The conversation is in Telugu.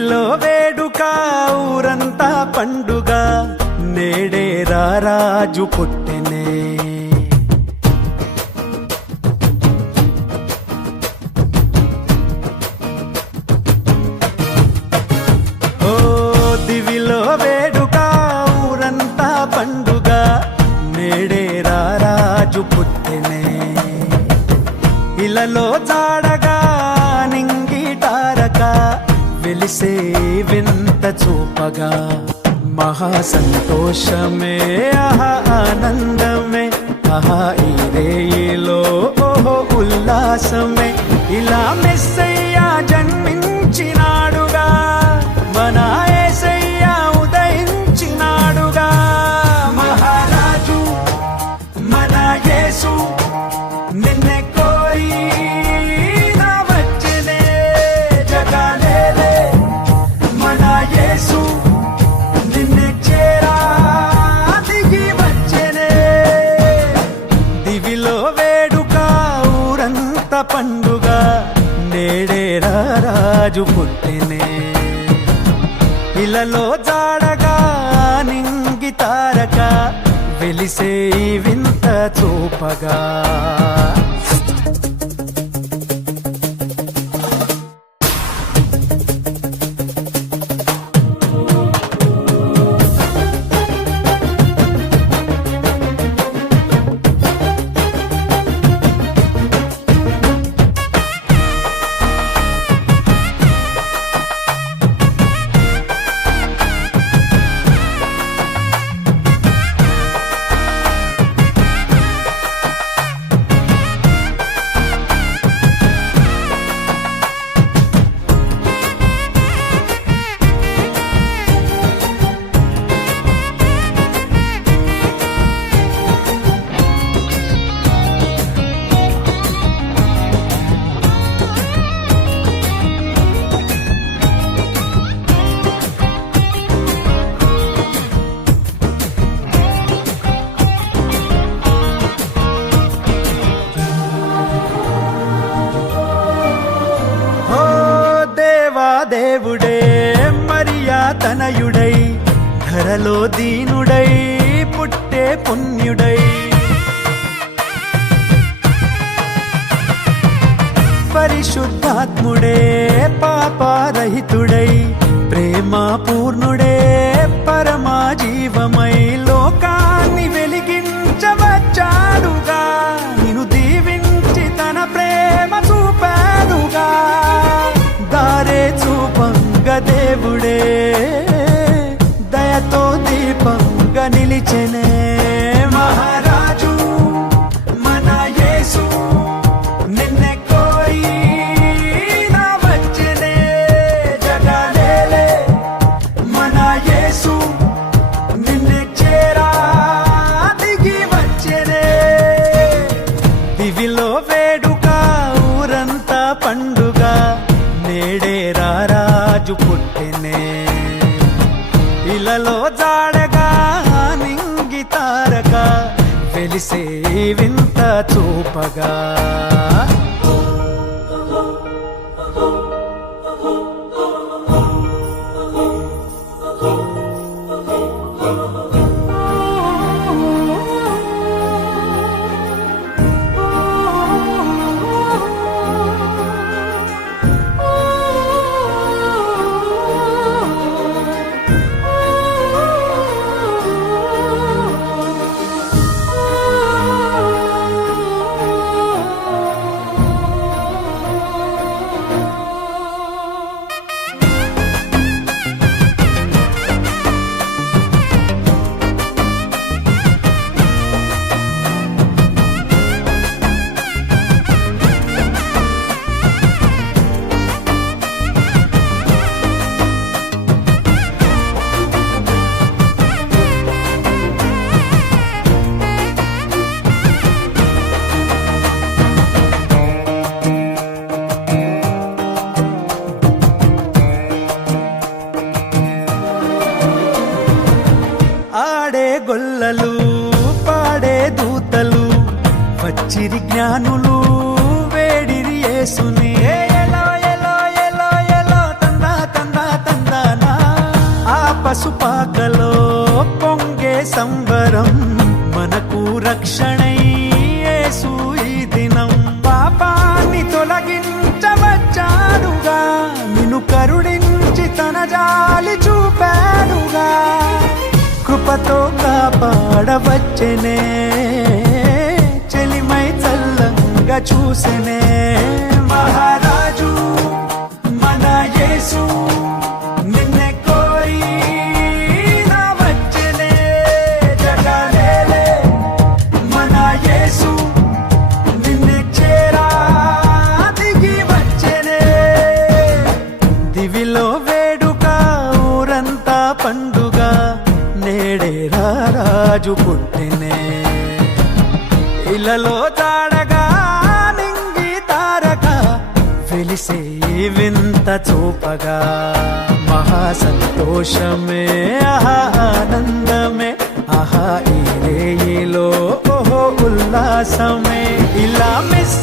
దివిలో వేడుక ఊరంతా పండుగ నేడే రారాజు పుట్టెనే. ఓ దివిలో వేడుక ఊరంతా పండుగ నేడే రారాజు పుట్టెనే. ఇలలో జాడగా నింగిటారక వెలిసే వింత చూపగా మహా సంతోషమే ఆహా ఆనందమే ఆహా ఈ రేయిలో ఓహో ఉల్లాసమే. ఇలా మెస్సయ్యా జన్మించినాడుగా మన యేసయ్యా ఉదయించినాడుగా. మహారాజు మన యేసు నిన్నే కోరి నా వచ్చెనే. జగాలేలే మన యేసు నిన్నే చేరా దిగి వచ్చెనే. దివిలో వేడుక ఊరంత పండుగ నేడే రారాజు పుట్టెనే. ఇలలో జాడగా నింగితారక వెలిసే వింత చూపగా. దేవుడే మరియా తనయుడై ధరలో దీనుడై పుట్టే పుణ్యుడై. పరిశుద్ధాత్ముడే పాపరహితుడై ప్రేమ పూర్ణుడే పరమా జీవమై లోకాన్ని వెలిగించవచ్చాడుగా. నిన్ను దీవించి తన ప్రేమ చూపాడుగా. దారే చూపంగా దేవుడే దయతో దీపంగా నిలిచెనే. మహారాజు మన యేసు నిన్నే కోరి నా వచ్చెనే. జగాలేలే మన యేసు నిన్నే చేరా దిగి వచ్చెనే. దివిలో వేడుక ఊరంతా పండుగ నేడే రారాజు పుట్టెనే. ఇలలో జాడగా నింగితారక వెలిసే వింత చూపగా. గొల్లలు పాడే దూతలు వచ్చిరి జ్ఞానులు వేడిరి యేసుని. ఎలో ఎలో ఎలో ఎలో తందా తందా తందా పసుపాకలో పొంగే సంబరం మనకు రక్షణై యేసు ఈ దినం పాపాన్ని తొలగించవచ్చాడుగా నిన్ను కరుణించి తన జాలి చూపాడుగా కృపతో కాపాడవచ్చనే చెలిమై చల్లంగా చూసెనే మహారాజు మన యేసు నిన్నే కోరి నా వచ్చెనే జగలేలే మన యేసు నిన్నే చేరా దిగి వచ్చెనే దివిలో వేడుక ఊరంతా పండుగ నేడే రాజు పుట్టినే ఇలలో తాడగా నింగి తారక వెలిసే వింత చూపగా మహా సంతోషమే ఆహా ఆనందమే ఆహా ఈ రేయిలో ఓహో ఉల్లాసమే ఇలా మిస్